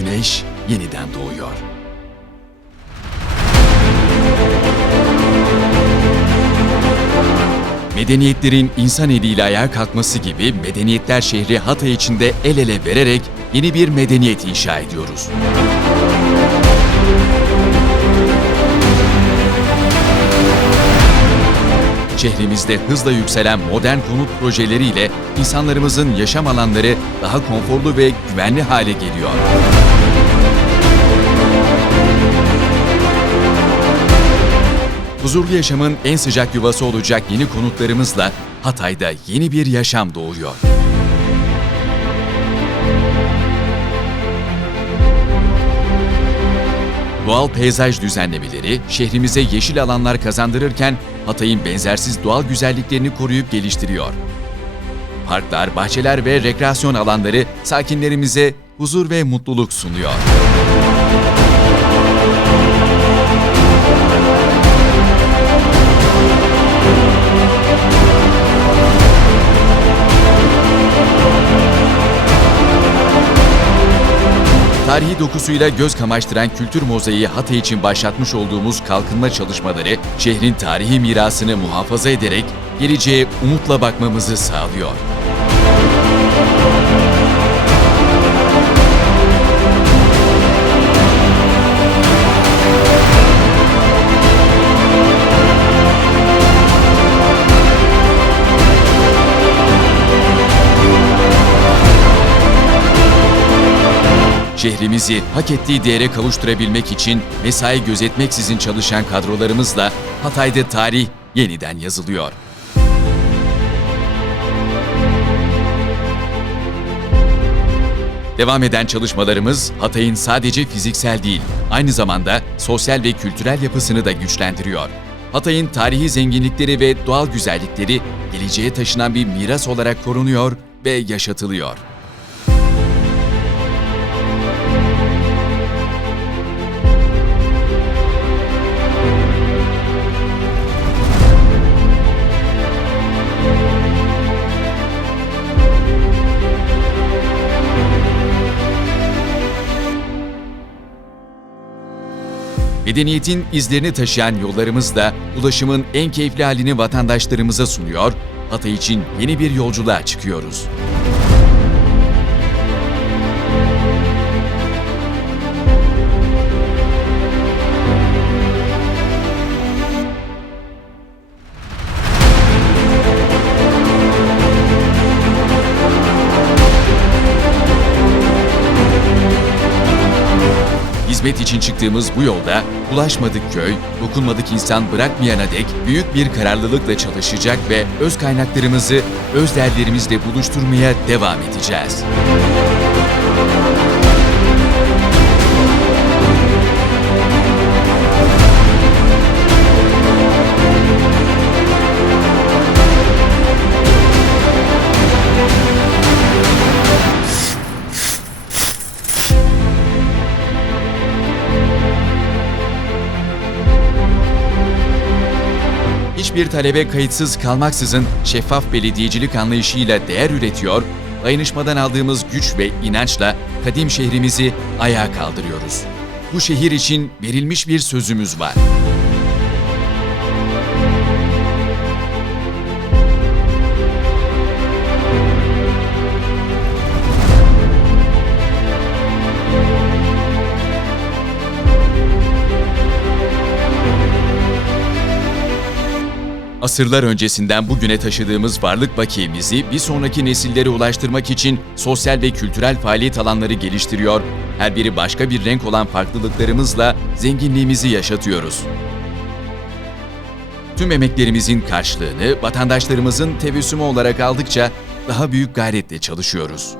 Güneş yeniden doğuyor. Medeniyetlerin insan eliyle ayağa kalkması gibi medeniyetler şehri Hatay içinde el ele vererek yeni bir medeniyet inşa ediyoruz. Şehrimizde hızla yükselen modern konut projeleriyle insanlarımızın yaşam alanları daha konforlu ve güvenli hale geliyor. Huzurlu yaşamın en sıcak yuvası olacak yeni konutlarımızla Hatay'da yeni bir yaşam doğuyor. Doğal peyzaj düzenlemeleri şehrimize yeşil alanlar kazandırırken Hatay'ın benzersiz doğal güzelliklerini koruyup geliştiriyor. Parklar, bahçeler ve rekreasyon alanları sakinlerimize huzur ve mutluluk sunuyor. Tarihi dokusuyla göz kamaştıran kültür mozaiği Hatay için başlatmış olduğumuz kalkınma çalışmaları, şehrin tarihi mirasını muhafaza ederek geleceğe umutla bakmamızı sağlıyor. Şehrimizi hak ettiği değere kavuşturabilmek için mesai gözetmeksizin çalışan kadrolarımızla Hatay'da tarih yeniden yazılıyor. Devam eden çalışmalarımız Hatay'ın sadece fiziksel değil, aynı zamanda sosyal ve kültürel yapısını da güçlendiriyor. Hatay'ın tarihi zenginlikleri ve doğal güzellikleri geleceğe taşınan bir miras olarak korunuyor ve yaşatılıyor. Medeniyetin izlerini taşıyan yollarımızda ulaşımın en keyifli halini vatandaşlarımıza sunuyor, Hatay için yeni bir yolculuğa çıkıyoruz. Hizmet için çıktığımız bu yolda ulaşmadık köy, dokunmadık insan bırakmayana dek büyük bir kararlılıkla çalışacak ve öz kaynaklarımızı öz değerlerimizle buluşturmaya devam edeceğiz. Hiçbir talebe kayıtsız kalmaksızın şeffaf belediyecilik anlayışıyla değer üretiyor, dayanışmadan aldığımız güç ve inançla kadim şehrimizi ayağa kaldırıyoruz. Bu şehir için verilmiş bir sözümüz var. Asırlar öncesinden bugüne taşıdığımız varlık bakiyemizi bir sonraki nesillere ulaştırmak için sosyal ve kültürel faaliyet alanları geliştiriyor, her biri başka bir renk olan farklılıklarımızla zenginliğimizi yaşatıyoruz. Tüm emeklerimizin karşılığını vatandaşlarımızın tebessümü olarak aldıkça daha büyük gayretle çalışıyoruz.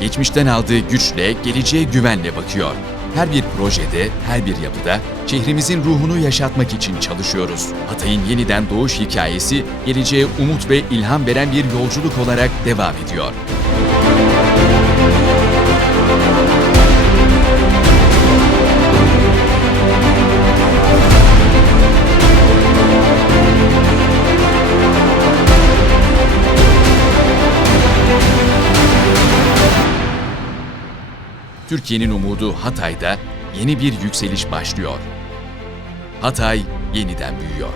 Geçmişten aldığı güçle geleceğe güvenle bakıyor. Her bir projede, her bir yapıda şehrimizin ruhunu yaşatmak için çalışıyoruz. Hatay'ın yeniden doğuş hikayesi geleceğe umut ve ilham veren bir yolculuk olarak devam ediyor. Türkiye'nin umudu Hatay'da yeni bir yükseliş başlıyor. Hatay yeniden büyüyor.